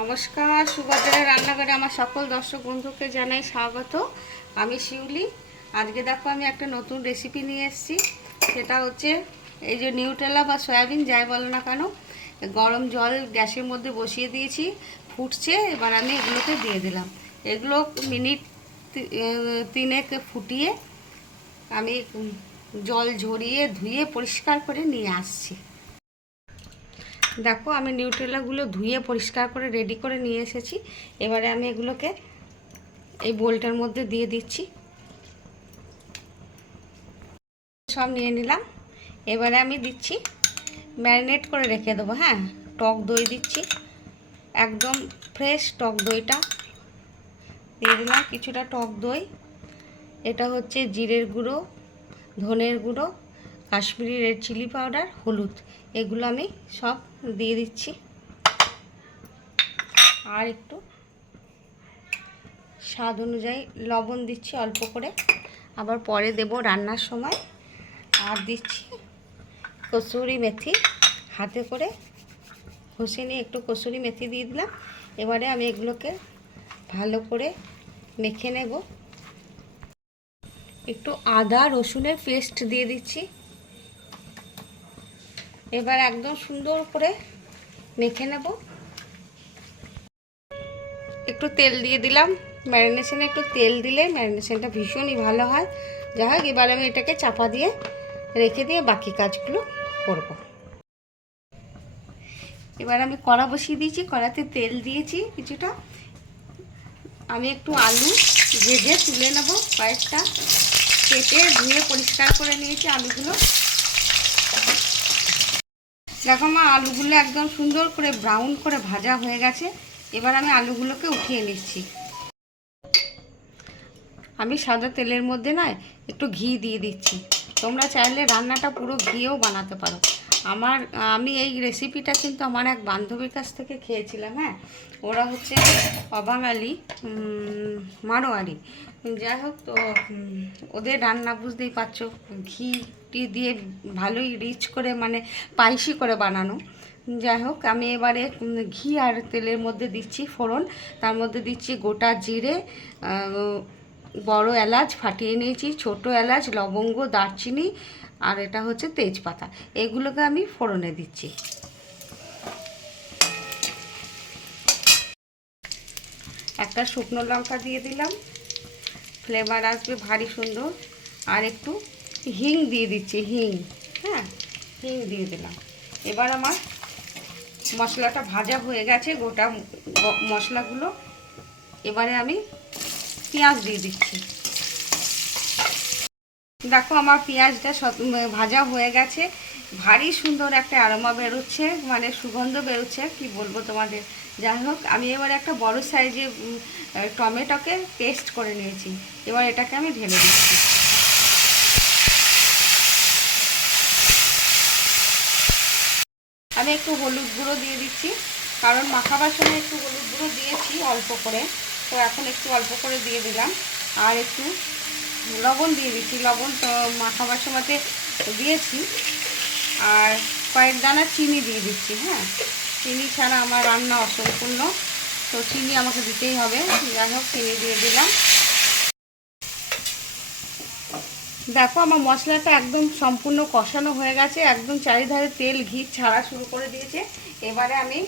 নমস্কার, সুভদ্রার রান্নাঘরে আমার সকল দর্শক বন্ধুকে জানাই স্বাগত। আমি শিউলি। আজকে দেখো আমি একটা নতুন রেসিপি নিয়ে এসেছি। সেটা হচ্ছে এই যে নিউটেলা বা সয়াবিন যাই বলো না কেন, গরম জল গ্যাসের মধ্যে বসিয়ে দিয়েছি, ফুটছে। এবার আমি এগুলোকে দিয়ে দিলাম। এগুলো মিনিট তিনেক ফুটিয়ে আমি জল ঝরিয়ে ধুয়ে পরিষ্কার করে নিয়ে আসছি। দেখো আমি নিউট্রেলাগুলো ধুয়ে পরিষ্কার করে রেডি করে নিয়ে এসেছি। এবারে আমি এগুলোকে এই বোলটার মধ্যে দিয়ে দিচ্ছি। সব নিয়ে নিলাম। এবারে আমি দিচ্ছি, ম্যারিনেট করে রেখে দেবো। হ্যাঁ, টক দই দিচ্ছি, একদম ফ্রেশ টক দইটা দিয়ে দিলাম। কিছুটা টক দই, এটা হচ্ছে জিরের গুঁড়ো, ধনের গুঁড়ো, কাশ্মীরি রেড চিলি পাউডার, হলুদ, এগুলো আমি সব দিয়ে দিচ্ছি। আর একটু স্বাদ অনুযায়ী লবণ দিচ্ছি অল্প করে, আবার পরে দেব রান্নার সময়। আর দিচ্ছি কসুরি মেথি, হাতে করে ঘষে নিয়ে একটু কসুরি মেথি দিয়ে দিলাম। এবারে আমি এগুলোকে ভালো করে মেখে নেব। একটু আদা রসুনের পেস্ট দিয়ে দিচ্ছি। এবার একদম সুন্দর করে মেখে নেব। একটু তেল দিয়ে দিলাম। ম্যারিনেশনে একটু তেল দিলে ম্যারিনেশনটা ভীষণই ভালো হয়। যাই হোক, এবার আমি এটাকে চাপা দিয়ে রেখে দিয়ে বাকি কাজগুলো করব। এবার আমি কড়া বসিয়ে দিয়েছি, কড়াতে তেল দিয়েছি কিছুটা। আমি একটু আলু ভেজে তুলে নেব, কয়েকটা কেটে ধুয়ে পরিষ্কার করে নিয়েছি আলুগুলো। দেখো মা, আলুগুলো একদম সুন্দর করে ব্রাউন করে ভাজা হয়ে গেছে। এবার আমি আলুগুলোকে উঠিয়ে নিচ্ছি। আমি সাদা তেলের মধ্যে নয়, একটু ঘি দিয়ে দিচ্ছি। তোমরা চাইলে রান্নাটা পুরো ঘিয়েও বানাতে পারো। আমি এই রেসিপিটা কিন্তু আমার এক বান্ধবীর কাছ থেকে খেয়েছিলাম। হ্যাঁ, ওরা হচ্ছে অবাঙালি, মারোয়ারি। যাই হোক, তো ওদের রান্না বুঝতেই পারছো, ঘি দিয়ে ভালোই রিচ করে, মানে স্পাইসি করে বানানো। যাই হোক, আমি এবারে ঘি আর তেলের মধ্যে দিচ্ছি ফোড়ন। তার মধ্যে দিচ্ছি গোটা জিরে, বড় এলাচ ফাটিয়ে নিয়েছি, ছোট এলাচ, লবঙ্গ, দারচিনি, আর এটা হচ্ছে তেজপাতা। এগুলোকে আমি ফোড়নে দিচ্ছি। একটা শুকনো লঙ্কা দিয়ে দিলাম, ফ্লেভার আসবে ভারী সুন্দর। আর একটু হিং দিয়ে দিচ্ছি, হিং। হ্যাঁ, হিং দিয়ে দিলাম। এবার আমার মশলাটা ভাজা হয়ে গেছে, গোটা মশলাগুলো। এবারে আমি পেঁয়াজ দিয়ে দিচ্ছি। দেখো আমার পেঁয়াজটা ভাজা হয়ে গেছে, ভারী সুন্দর একটা অ্যারোমা বেরোচ্ছে, মানে সুগন্ধ বেরোচ্ছে, কি বলবো তোমাদের। যাই হোক, আমি এবার একটা বড় সাইজে টমেটোকে পেস্ট করে নিয়েছি। এবার এটাকে আমি ঢেলে দিচ্ছি। আমি একটু হলুদ গুঁড়ো দিয়ে দিচ্ছি, কারণ মাখাবার সময় একটু হলুদ গুঁড়ো দিয়েছি অল্প করে, তো এখন একটু অল্প করে দিয়ে দিলাম। আর একটু লবণ দিয়ে দিচ্ছি, লবণ তো মাখাবার সময়তে দিয়েছি। আর কয়েক দানা চিনি দিয়ে দিচ্ছি। হ্যাঁ, চিনি ছাড়া আমার রান্না অসম্পূর্ণ, তো চিনি আমাকে দিতেই হবে। যাই হোক, চিনি দিয়ে দিলাম। দেখো আমার মশলাটা একদম সম্পূর্ণ কষানো হয়ে গেছে, একদম চারিধারে তেল ঘি ছাড়া শুরু করে দিয়েছে। এবারে আমি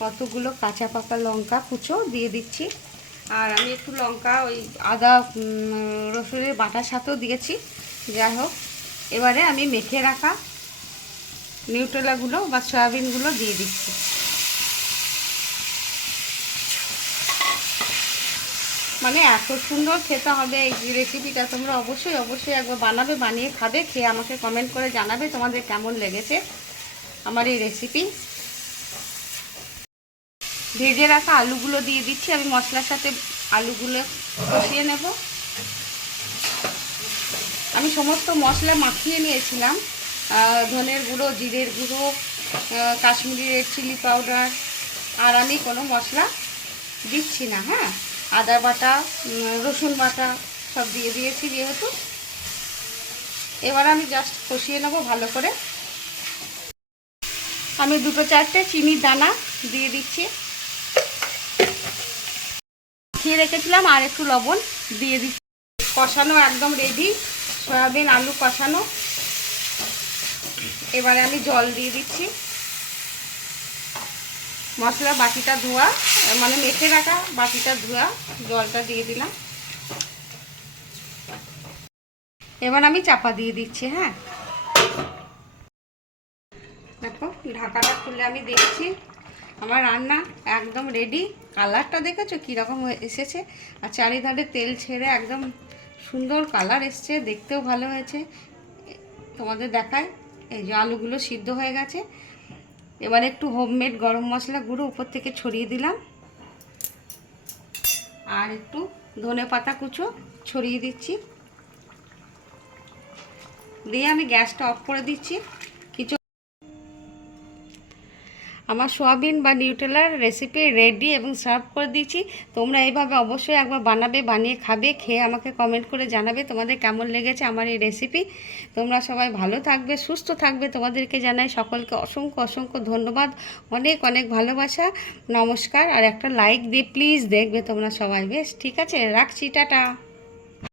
কতগুলো কাঁচা পাকা লঙ্কা কুচো দিয়ে দিচ্ছি। আর আমি একটু লঙ্কা ওই আদা রসুনের বাটার সাথেও দিয়েছি। যাই হোক, এবারে আমি মেখে রাখা নিউট্রেলাগুলো বা সয়াবিনগুলো দিয়ে দিচ্ছি। মানে এত সুন্দর খেতে হবে এই রেসিপিটা। তোমরা অবশ্যই অবশ্যই একবার বানাবে, বানিয়ে খাবে, খেয়ে আমাকে কমেন্ট করে জানাবে তোমাদের কেমন লেগেছে আমার এই রেসিপি। ভেজে রাখা আলুগুলো দিয়ে দিচ্ছি। আমি মশলার সাথে আলুগুলো কষিয়ে নেব। আমি সমস্ত মশলা মাখিয়ে নিয়েছিলাম, ধনের গুঁড়ো, জিরের গুঁড়ো, কাশ্মীরি রেড চিলি পাউডার। আর আমি কোনো মশলা দিচ্ছি না। হ্যাঁ, আদা বাটা, রসুন বাটা সব দিয়ে দিয়েছি যেহেতু। এবার আমি জাস্ট কষিয়ে নেব ভালো করে। আমি 2-4টে চিনির দানা দিয়ে দিচ্ছি, খেয়ে রেখেছিলাম, আর একটু লবণ দিয়ে দিচ্ছি। কষানো একদম রেডি, সয়াবিন আলু কষানো। এবারে আমি জল দিয়ে দিচ্ছি, মশলা বাটিটা ধোয়া, মানে মেখে রাখা বাটিটা ধোয়া জলটা দিয়ে দিলাম। এবার আমি চাপা দিয়ে দিচ্ছি। হ্যাঁ, দেখো ঢাকাটা খুলে আমি দেখছি আমার রান্না একদম রেডি। কালারটা দেখেছো কীরকম এসেছে, আর চারিধারে তেল ছেড়ে একদম সুন্দর কালার এসছে, দেখতেও ভালো হয়েছে। তোমাদের দেখায়, এই যে আলুগুলো সিদ্ধ হয়ে গেছে। এবার একটু হোমমেড গরম মশলা গুঁড়ো উপর থেকে ছড়িয়ে দিলাম, আর একটু ধনেপাতা কুচো ছড়িয়ে দিচ্ছি, দিয়ে আমি গ্যাসটা অফ করে দিচ্ছি। কিছু আমার সোয়াবিন বা নিউটেলার রেসিপি রেডি এবং সার্ভ করে দিয়েছি। তোমরা এইভাবে অবশ্যই একবার বানাবে, বানিয়ে খাবে, খেয়ে আমাকে কমেন্ট করে জানাবে তোমাদের কেমন লেগেছে আমার এই রেসিপি। তোমরা সবাই ভালো থাকবে, সুস্থ থাকবে, তোমাদেরকে জানাই সকলকে অসংখ্য অসংখ্য ধন্যবাদ, অনেক অনেক ভালোবাসা, নমস্কার। আর একটা লাইক দিয়ে প্লিজ দেখবে তোমরা সবাই। বেশ, ঠিক আছে, রাখছি, টাটা।